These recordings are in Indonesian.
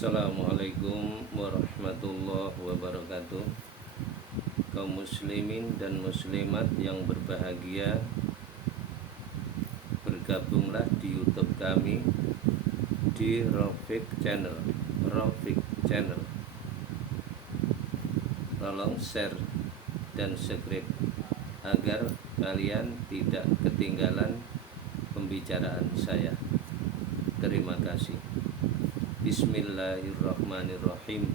Assalamualaikum warahmatullahi wabarakatuh. Kaum muslimin dan muslimat yang berbahagia, bergabunglah di YouTube kami di Rafiq Channel. Tolong share dan subscribe agar kalian tidak ketinggalan pembicaraan saya. Terima kasih. Bismillahirrahmanirrahim.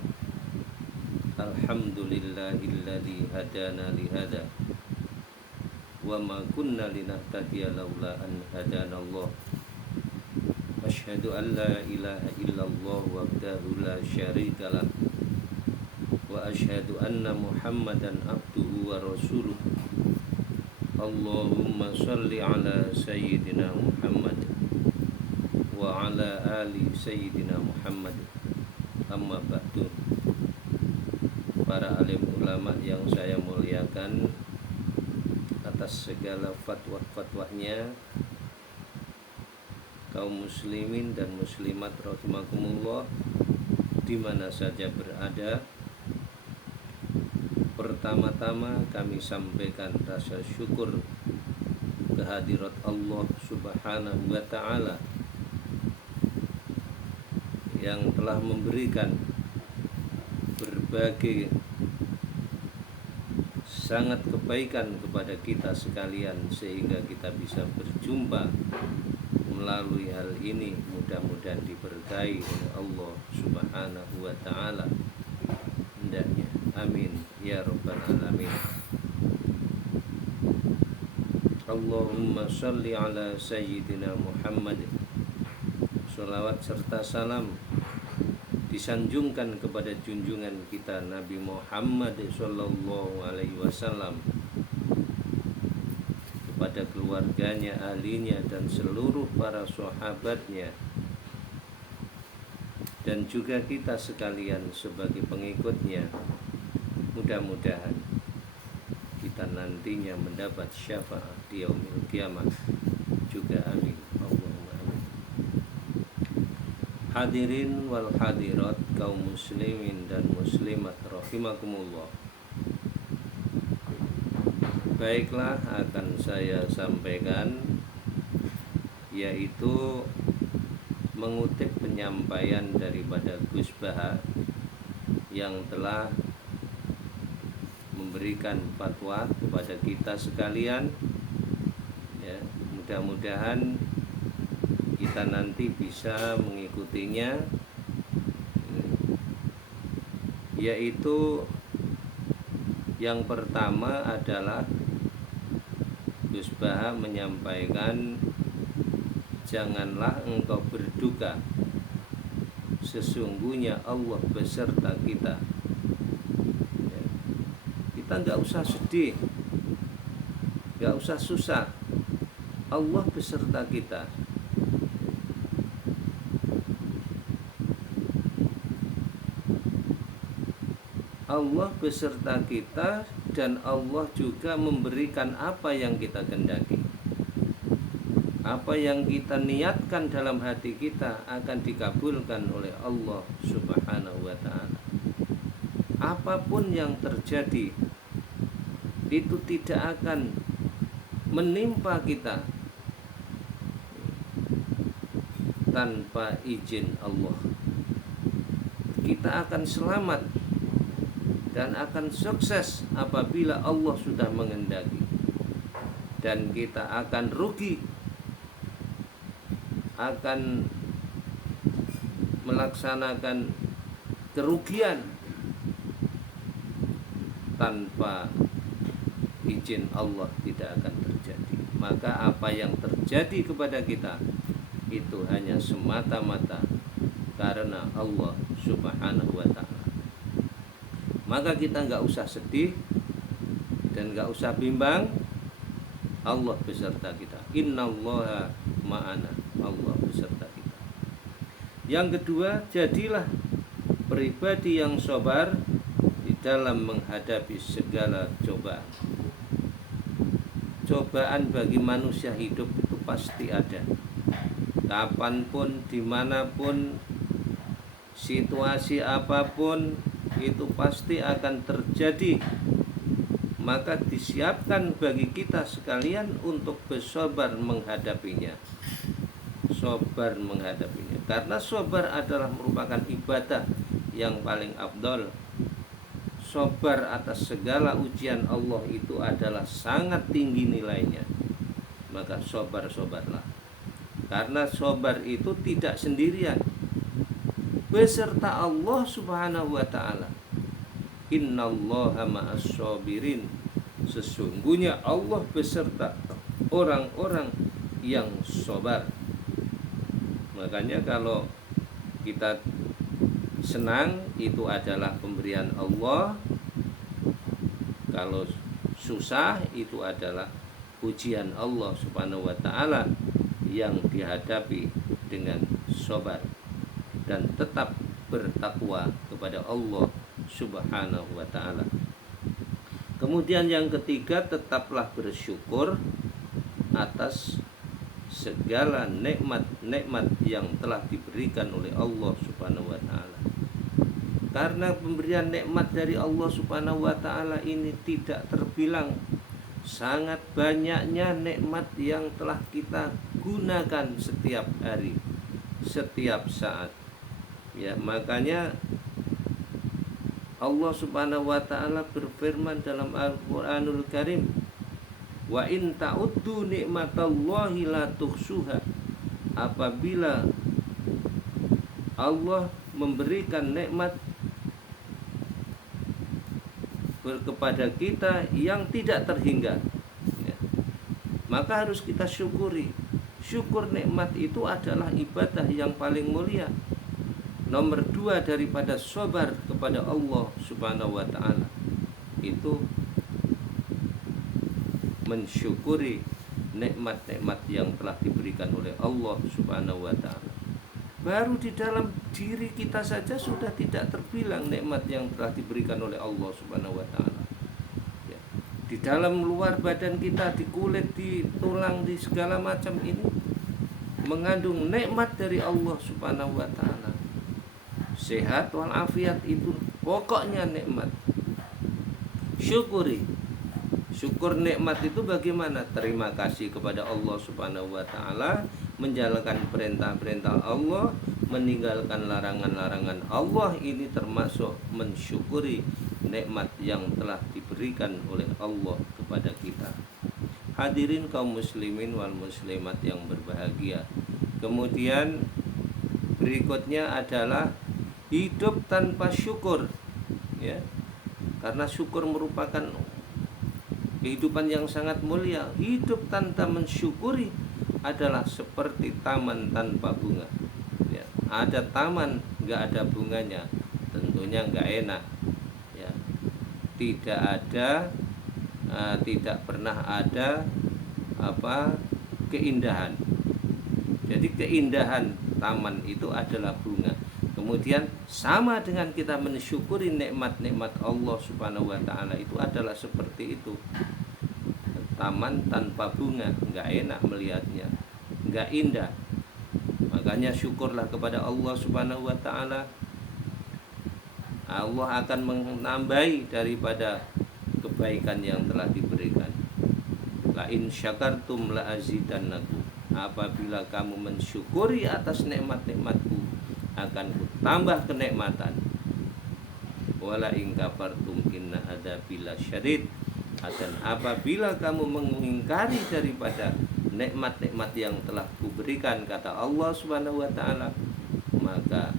Alhamdulillahilladzi hadana lihada wa ma kunna linahtadiya laula an hadanallah. Asyhadu an la ilaha illallah wahdahu la syarikalah wa asyhadu anna Muhammadan abduhu wa rasuluh. Allahumma shalli ala sayyidina Muhammad wa ala ali sayyidina Muhammad. Amma ba'du. Para alim ulama yang saya muliakan, atas segala fatwa-fatwanya, kaum muslimin dan muslimat rahimakumullah di mana saja berada, pertama-tama kami sampaikan rasa syukur kehadirat Allah Subhanahu wa ta'ala yang telah memberikan berbagai sangat kebaikan kepada kita sekalian sehingga kita bisa berjumpa melalui hal ini. Mudah-mudahan diberkahi oleh Allah Subhanahu wa ta'ala hendaknya, amin ya rabbal alamin. Allahumma shalli ala sayyidina Muhammad. Sholawat serta salam disanjungkan kepada junjungan kita Nabi Muhammad sallallahu alaihi wasallam, kepada keluarganya, ahlinya, dan seluruh para sahabatnya, dan juga kita sekalian sebagai pengikutnya. Mudah-mudahan kita nantinya mendapat syafaat di yaumil qiyamah juga, amin. Hadirin wal hadirat, kaum muslimin dan muslimat rahimakumullah. Baiklah, akan saya sampaikan yaitu mengutip penyampaian daripada Gus Baha yang telah memberikan fatwa kepada kita sekalian ya. Mudah-mudahan kita nanti bisa mengikutinya, yaitu yang pertama adalah Gus Baha menyampaikan, janganlah engkau berduka, sesungguhnya Allah beserta kita. Ya. Kita nggak usah sedih, nggak usah susah, Allah beserta kita. Allah beserta kita dan Allah juga memberikan apa yang kita kehendaki. Apa yang kita niatkan dalam hati kita akan dikabulkan oleh Allah Subhanahu wa ta'ala. Apapun yang terjadi itu tidak akan menimpa kita tanpa izin Allah. Kita akan selamat dan akan sukses apabila Allah sudah menghendaki, dan kita akan rugi, akan melaksanakan kerugian tanpa izin Allah tidak akan terjadi. Maka apa yang terjadi kepada kita itu hanya semata-mata karena Allah Subhanahu wa ta'ala. Maka kita nggak usah sedih dan nggak usah bimbang. Allah beserta kita. Innallaha ma'ana. Allah beserta kita. Yang kedua, jadilah pribadi yang sabar di dalam menghadapi segala cobaan. Cobaan bagi manusia hidup itu pasti ada. Kapanpun, dimanapun, situasi apapun itu pasti akan terjadi, maka disiapkan bagi kita sekalian untuk bersabar menghadapinya. Sabar menghadapinya, karena sabar adalah merupakan ibadah yang paling afdol. Sabar atas segala ujian Allah itu adalah sangat tinggi nilainya. Maka sabarlah, karena sabar itu tidak sendirian, beserta Allah Subhanahu wa ta'ala. Innallaha ma'as sabirin, sesungguhnya Allah beserta orang-orang yang sabar. Makanya kalau kita senang, itu adalah pemberian Allah. Kalau susah, itu adalah ujian Allah Subhanahu wa ta'ala yang dihadapi dengan sabar dan tetap bertakwa kepada Allah Subhanahu wa ta'ala. Kemudian yang ketiga, tetaplah bersyukur atas segala nikmat-nikmat yang telah diberikan oleh Allah Subhanahu wa ta'ala. Karena pemberian nikmat dari Allah Subhanahu wa ta'ala ini tidak terbilang. Sangat banyaknya nikmat yang telah kita gunakan setiap hari, setiap saat. Ya, makanya Allah Subhanahu wa ta'ala berfirman dalam Al-Qur'anul Karim, wa in ta'uddu nikmatallahi la tuhsuha. Apabila Allah memberikan nikmat kepada kita yang tidak terhingga, ya, maka harus kita syukuri. Syukur nikmat itu adalah ibadah yang paling mulia, nomor 2 daripada sabar kepada Allah Subhanahu wa ta'ala. Itu mensyukuri nikmat-nikmat yang telah diberikan oleh Allah Subhanahu wa ta'ala. Baru di dalam diri kita saja sudah tidak terbilang nikmat yang telah diberikan oleh Allah Subhanahu wa ta'ala. Ya. Di dalam luar badan kita, di kulit, di tulang, di segala macam ini mengandung nikmat dari Allah Subhanahu wa ta'ala. Sehat walafiat itu pokoknya nikmat. Syukuri. Syukur nikmat itu bagaimana? Terima kasih kepada Allah Subhanahu wa ta'ala, menjalankan perintah-perintah Allah, meninggalkan larangan-larangan Allah. Ini termasuk mensyukuri nikmat yang telah diberikan oleh Allah kepada kita. Hadirin kaum muslimin wal muslimat yang berbahagia. Kemudian berikutnya adalah hidup tanpa syukur, ya. Karena syukur merupakan kehidupan yang sangat mulia. Hidup tanpa mensyukuri adalah seperti taman tanpa bunga, ya. Ada taman nggak ada bunganya, tentunya nggak enak, ya. Tidak pernah ada keindahan. Jadi keindahan taman itu adalah bunga. Kemudian sama dengan kita mensyukuri nikmat-nikmat Allah Subhanahu wa ta'ala, itu adalah seperti itu. Taman tanpa bunga, nggak enak melihatnya, nggak indah. Makanya syukurlah kepada Allah Subhanahu wa ta'ala. Allah akan menambahi daripada kebaikan yang telah diberikan. La in syakartum la azidannakum. Apabila kamu mensyukuri atas nikmat-nikmatku, akan kutambah kenikmatan. Wala in kafartum inna adzabi lasyadid. Dan apabila kamu mengingkari daripada nikmat-nikmat yang telah kuberikan, kata Allah Subhanahu wa ta'ala, maka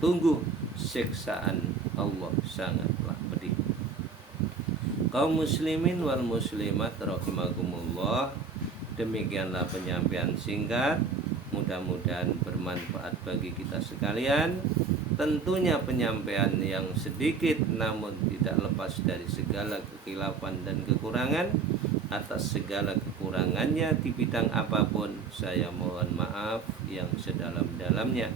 tunggu siksaan Allah sangatlah pedih. Kaum muslimin wal muslimat rahimakumullah, demikianlah penyampaian singkat. Mudah-mudahan bermanfaat bagi kita sekalian. Tentunya penyampaian yang sedikit namun tidak lepas dari segala kekhilafan dan kekurangan. Atas segala kekurangannya di bidang apapun, saya mohon maaf yang sedalam-dalamnya.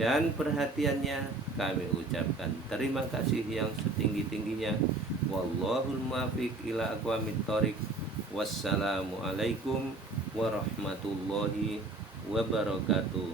Dan perhatiannya kami ucapkan terima kasih yang setinggi-tingginya. Wallahul muwaffiq ila aqwamit thoriq. Wassalamualaikum warahmatullahi wabarakatuh.